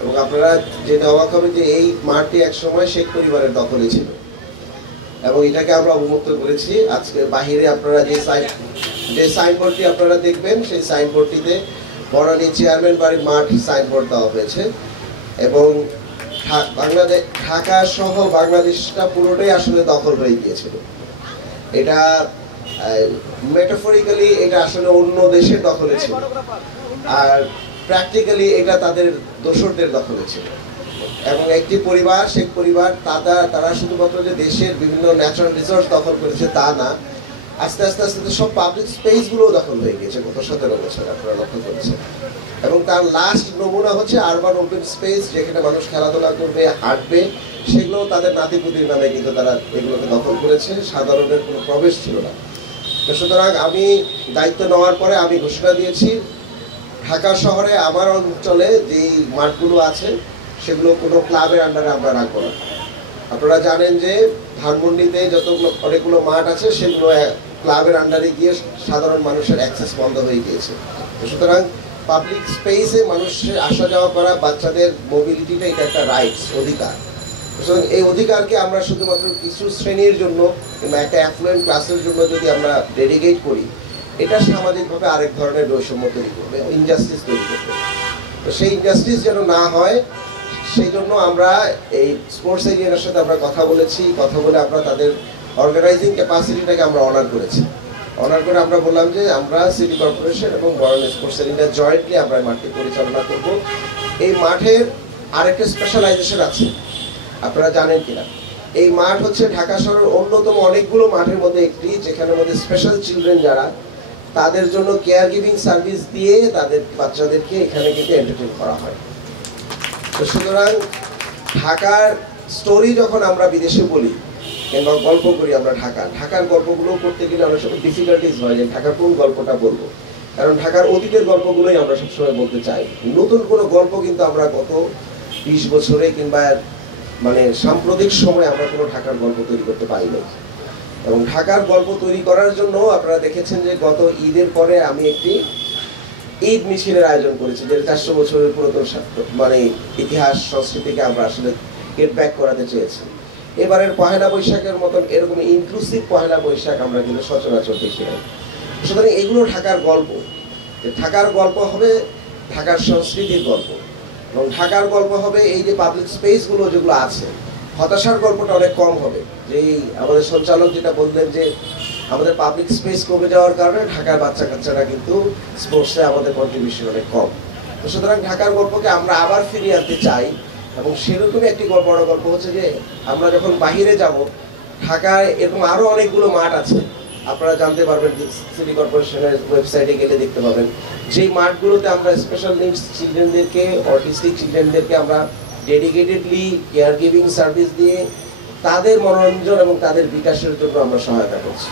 এবং আপনারা জেনে অবাক হবেন যে এই মাঠটি একসময় শেখ পরিবারের দখলে ছিল এবং এটাকে আমরা অবমুক্ত করেছি। আজকে বাহিরে আপনারা যে সাইনবোর্ডটি আপনারা দেখবেন, সেই সাইনবোর্ডটিতে বনানী চেয়ারম্যান বাড়ির মাঠ সাইনবোর্ড দেওয়া হয়েছে এবং বাংলাদেশ ঢাকা সহ বাংলাদেশটা পুরোটাই আসলে দখল হয়ে গিয়েছিল। এটা মেটাফরিক্যালি এটা আসলে অন্য দেশের দখলে ছিল, আর প্র্যাকটিক্যালি এটা তাদের দোসরদের দখলে ছিল। এবং একটি পরিবার, শেখ পরিবার, তারা শুধুমাত্র যে দেশের বিভিন্ন ন্যাচারাল রিসোর্স দখল করেছে তা না, আস্তে আস্তে আস্তে সব পাবলিক স্পেসগুলোও দখল হয়ে গেছে গত 17 বছর আপনারা লক্ষ্য করেছেন। এবং তার লাস্ট নমুনা হচ্ছে আরবান ওপেন স্পেস, যেখানে মানুষ খেলাধুলা করবে, হাঁটবে, সেগুলো তাদের নাতিপুতির নামে কিন্তু তারা এগুলোকে দখল করেছে, সাধারণের কোনো প্রবেশ ছিল না। সুতরাং আমি দায়িত্ব নেওয়ার পরে আমি ঘোষণা দিয়েছি ঢাকা শহরে আমার অঞ্চলে যেই মাঠগুলো আছে সেগুলো কোনো ক্লাবের আন্ডারে আমরা রাখবো না। আপনারা জানেন যে ধানমন্ডিতে অনেকগুলো মাঠ আছে, সেগুলো ক্লাবের আন্ডারে গিয়ে সাধারণ মানুষের অ্যাক্সেস বন্ধ হয়ে গিয়েছে। সুতরাং পাবলিক স্পেসে মানুষের আসা যাওয়া করা, বাচ্চাদের মোবিলিটিটা, এটা একটা রাইটস, অধিকার। সুতরাং এই অধিকারকে আমরা শুধুমাত্র কিছু শ্রেণীর জন্য কিংবা একটা অ্যাফ্লুয়েন্ট ক্লাসের জন্য যদি আমরা ডেডিকেট করি, এটা সামাজিকভাবে আরেক ধরনের বৈষম্য তৈরি করবে, ইনজাস্টিস তৈরি করবে। তো সেই ইনজাস্টিস যেন না হয়, সেই জন্য আমরা এই স্পোর্টস এরিয়ার সাথে আমরা কথা বলেছি। কথা বলে আমরা তাদের অর্গানাইজিং ক্যাপাসিটিটাকে আমরা অনার করেছি। অনার করে আমরা বললাম যে আমরা সিটি কর্পোরেশন এবং বনানী স্পোর্টস এরিয়া জয়েন্টলি আমরা মাঠটি পরিচালনা করব। এই মাঠের আরেকটা স্পেশালাইজেশন আছে, আপনারা জানেন কিনা। এই মাঠ হচ্ছে ঢাকা শহরের অন্যতম অনেকগুলো মাঠের মধ্যে একটি, যেখানের মধ্যে স্পেশাল চিলড্রেন যারা, তাদের জন্য কেয়ার গিভিং সার্ভিস দিয়ে তাদের বাচ্চাদেরকে এখানে কিন্তু এন্টারটেইন করা হয়। তো সুতরাং ঢাকার স্টোরি যখন আমরা বিদেশে বলি কিংবা গল্প করি, আমরা ঢাকার গল্পগুলো করতে গেলে অনেক সময় ডিফিকাল্টিস হয় যে ঢাকার কোন গল্পটা বলবো, কারণ ঢাকার অতীতের গল্পগুলোই আমরা সবসময় বলতে চাই। নতুন কোনো গল্প কিন্তু আমরা গত 20 বছরে কিংবা মানে সাম্প্রতিক সময় আমরা কোনো ঢাকার গল্প তৈরি করতে পারিনি। এবং ঢাকার গল্প তৈরি করার জন্য আপনারা দেখেছেন যে গত ঈদের পরে আমি একটি ঈদ মিছিলের আয়োজন করেছি, যেটা 400 বছরের পুরাতন মানে ইতিহাস সংস্কৃতিকে আমরা আসলে গেট ব্যাক করাতে চেয়েছি। এবারের পহেলা বৈশাখের মতন এরকম ইনক্লুসিভ পহেলা বৈশাখ আমরা কিন্তু সচরাচর দেখি না। সুতরাং এগুলো ঢাকার গল্প, ঢাকার গল্প হবে ঢাকার সংস্কৃতির গল্প, এবং ঢাকার গল্প হবে এই যে পাবলিক স্পেসগুলো যেগুলো আছে। হতাশার গল্পটা অনেক কম হবে, যে আমাদের সঞ্চালক যেটা বললেন যে আমাদের পাবলিক স্পেস কমে যাওয়ার কারণে ঢাকার বাচ্চা কাচ্চারা কিন্তু স্পোর্টসে আমাদের কন্ট্রিবিউশন অনেক কম। তো সুতরাং ঢাকার গল্পকে আমরা আবার ফিরিয়ে আনতে চাই, এবং সেরকমই একটি বড় গল্প হচ্ছে যে আমরা যখন বাহিরে যাব, ঢাকায় এরকম আরও অনেকগুলো মাঠ আছে, আপনারা জানতে পারবেন, সিটি কর্পোরেশনের ওয়েবসাইটে গেলে দেখতে পাবেন, যেই মাঠগুলোতে আমরা স্পেশাল নিডস চিলড্রেনদেরকে, অটিস্টিক চিলড্রেনদেরকে আমরা ডেডিকেটেডলি কেয়ার গিভিং সার্ভিস দিয়ে তাদের মনোরঞ্জন এবং তাদের বিকাশের জন্য আমরা সহায়তা করছি।